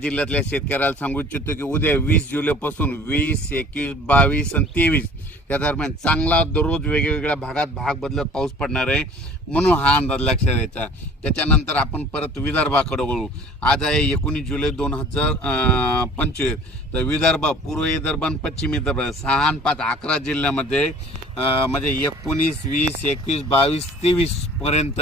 जिल्ह्यातल्या शेतकऱ्याला सांगू इच्छितो की उद्या 20 जुलैपासून 20, 21, 22 आणि 23 त्या दरम्यान चांगला दररोज वेगवेगळ्या भागात भाग बदलत पाऊस पडणार आहे, म्हणून हा अंदाज लक्षात घ्यायचा। त्याच्यानंतर आपण परत विदर्भाकडे वळू। आज आहे 19 जुलै 2025। तर विदर्भ, पूर्व विदर्भ आणि पश्चिम विदर्भ 6 आणि 5 11 जिल्ह्यामध्ये म्हणजे 19, 20, 21, 22, 23 पर्यंत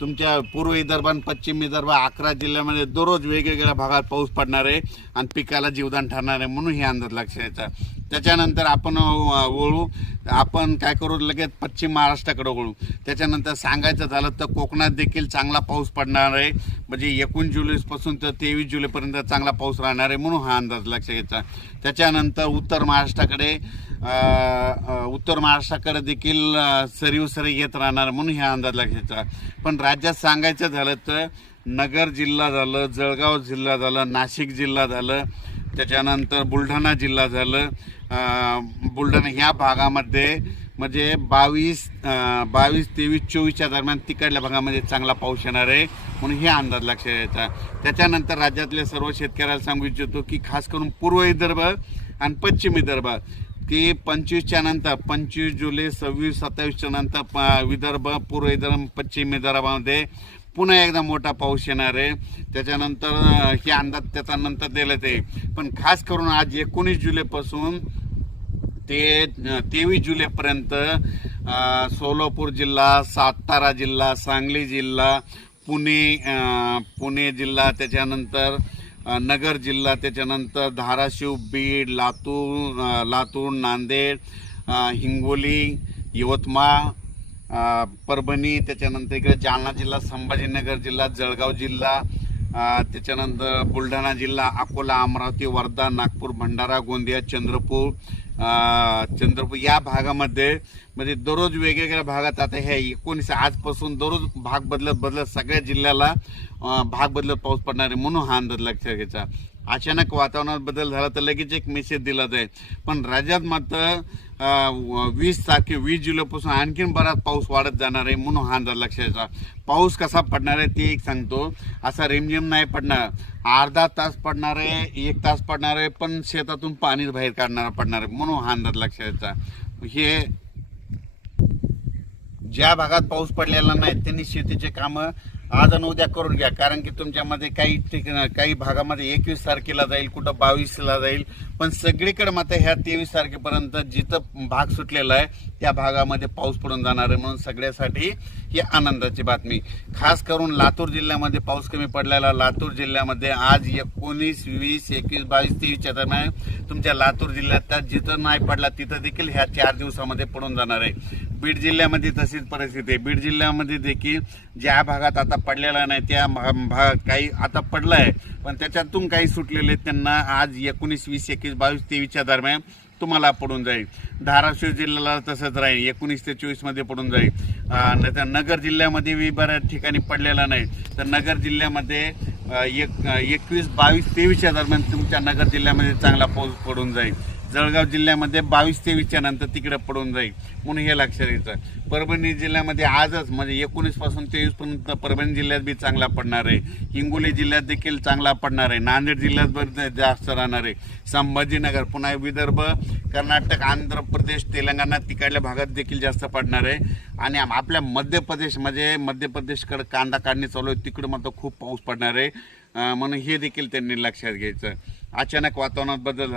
तुमच्या पूर्व विदर्भ आणि पश्चिम विदर्भ 11 जिल्ह्यामध्ये दररोज वेगवेगळ्या भागात पाऊस पडणार आहे आणि पिकाला जीवदान ठरणार आहे, म्हणून हे अंदाज लक्षात घ्यायचा। त्याच्यानंतर आपण वळू, आपण काय करू लगेच पश्चिम महाराष्ट्राकडे वळू। त्याच्यानंतर सांगायचं झालं तर कोकणात देखील चांगला पाऊस पडणार आहे, म्हणजे 19 जुलैपासून तर 23 जुलैपर्यंत चांगला पाऊस राहणार आहे, म्हणून हा अंदाज लक्षात घ्यायचा। त्याच्यानंतर उत्तर महाराष्ट्राकडे देखील सरी येत राहणार, म्हणून हा अंदाज लक्षात घ्यायचा। पण राज्यात सांगायचं झालं तर नगर जिल्हा झालं, जळगाव जिल्हा झालं, नाशिक जिल्हा झालं, त्याच्यानंतर बुलढाणा जिल्हा झालं, बुलढाणा ह्या भागामध्ये म्हणजे 22, 23, 24च्या दरम्यान तिकडल्या भागामध्ये चांगला पाऊस येणार आहे, म्हणून हे अंदाज लक्षात घ्यायचा। त्याच्यानंतर राज्यातल्या सर्व शेतकऱ्याला सांगू इच्छितो की खास करून पूर्व विदर्भ आणि पश्चिम विदर्भ की 25च्या नंतर 25 जुलै, 26, 27च्या नंतर विदर्भ, पूर्व विदर्भ, पश्चिम विदर्भामध्ये पुन्हा एकदा मोठा पाऊस येणार आहे। त्याच्यानंतर हे अंदाज त्याच्यानंतर दिले ते, पण खास करून आज 19 जुलैपासून ते 23 जुलैपर्यंत सोलापूर जिल्हा, सातारा जिल्हा, सांगली जिल्हा, पुणे जिल्हा, त्याच्यानंतर नगर जिल्हा, त्याच्यानंतर धाराशिव, बीड, लातूर, नांदेड, हिंगोली, यवतमाळ, परभणी, त्याच्यानंतर इकडे जालना जिल्हा, संभाजीनगर जिल्हा, जळगाव जिल्हा, त्याच्यानंतर बुलढाणा जिल्हा, अकोला, अमरावती, वर्धा, नागपूर, भंडारा, गोंदिया, चंद्रपूर या भागामध्ये म्हणजे दररोज वेगवेगळ्या भागात आता ह्या 19 आजपासून दररोज भाग बदलत सगळ्या जिल्ह्याला भाग बदलत पाऊस पडणार आहे, म्हणून हा अंदाज लक्षात घ्यायचा। अचानक वातावरणात बदल झाला तर लगेच एक मेसेज दिला जाईल, पण राज्यात मात्र 20 जुलैपासून आणखीन बराच पाऊस वाढत जाणार आहे, म्हणून हा अंदाज लक्षात घ्यायचा। पाऊस कसा पडणार आहे ते एक सांगतो, असा रिमझिम नाही पडणार, अर्धा तास पडणार आहे, 1 तास पडणार आहे, पण शेतातून पाणी बाहेर पडणार आहे, म्हणून हा अंदाज लक्षात घ्यायचा। हे ज्या भागात पाऊस पडलेला नाही त्यांनी शेतीचे कामं आज आणि उद्या करून घ्या, कारण की तुमच्यामध्ये काही भागामध्ये 21 तारखेला जाईल, कुठं 22ला जाईल, पण सगळीकडे मात्र ह्या 23 तारखेपर्यंत जिथं भाग सुटलेला आहे त्या भागामध्ये पाऊस पडून जाणार आहे, म्हणून सगळ्यासाठी ही आनंदाची बातमी। खास करून लातूर जिल्ह्यामध्ये पाऊस कमी पडलेला, लातूर जिल्ह्यामध्ये आज 19, 20, 21, 22, 23च्या दरम्यान तुमच्या लातूर जिल्ह्यात जिथं नाही पडला तिथं देखील ह्या 4 दिवसामध्ये पडून जाणार आहे। बीड जिल्ह्यामध्ये तशीच परिस्थिती आहे, बीड जिल्ह्यामध्ये देखील ज्या भागात आता पडलेला नाही त्या भाग काही आता पडला आहे, पण त्याच्यातून काही सुटलेले त्यांना आज 19, 20, 21, 22, 23च्या दरम्यान तुम्हाला पडून जाईल। धाराशिव जिल्ह्याला तसंच राहील, 19 ते 24 मध्ये पडून जाईल। नाहीतर नगर जिल्ह्यामध्ये बऱ्याच ठिकाणी पडलेला नाही, तर नगर जिल्ह्यामध्ये 21, 22, 23च्या दरम्यान तुमच्या नगर जिल्ह्यामध्ये चांगला पाऊस पडून जाईल। जळगाव जिल्ह्यामध्ये 22, 23च्या नंतर तिकडे पडून जाईल, म्हणून हे लक्षात घ्यायचं। परभणी जिल्ह्यामध्ये आजच म्हणजे 19 पासून 23 पर्यंत परभणी जिल्ह्यात बी चांगला पडणार आहे, हिंगोली जिल्ह्यात देखील चांगला पडणार आहे, नांदेड जिल्ह्यात जास्त राहणार आहे, संभाजीनगर, पुन्हा विदर्भ, कर्नाटक, आंध्र प्रदेश, तेलंगणा तिकडल्या भागात देखील जास्त पडणार आहे। आणि आपल्या मध्य प्रदेशकडे कांदा काढणी चालू आहे, तिकडे मात्र खूप पाऊस पडणार आहे, म्हणून हे देखील त्यांनी लक्षात घ्यायचं। अचानक वातावरणात बदल